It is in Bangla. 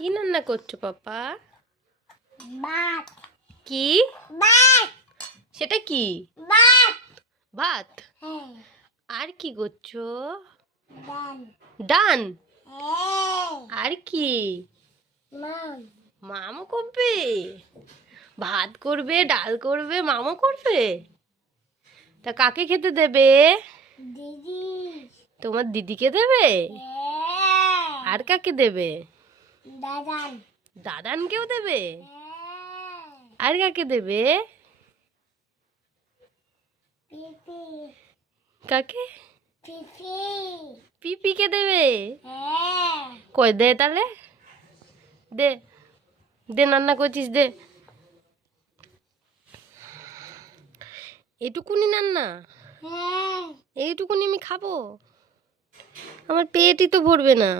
কি রান্না করছো পাপা? ভাত। কি? ভাত। সেটা কি? ভাত। ভাত। হ্যাঁ। আর কি করছো? ডাল। ডান। হ্যাঁ। আর কি? মাম। মামও করবে? ভাত করবে, ডাল করবে, মামও করবে? তা কাকে খেতে দেবে? দিদি। তোমার দিদিকে দেবে? হ্যাঁ। আর কাকে দেবে? দাদান। দাদানকেও দেবে? হ্যাঁ। আর কাকে দেবে? পিপি। কাকে? পিপি। পিপিকে দেবে? হ্যাঁ। কই দে তাহলে, দে দে, রান্না করছিস দে। এটুকুনি রান্না? হ্যাঁ। এইটুকুনি আমি খাবো? আমার পেটই তো ভরবে না।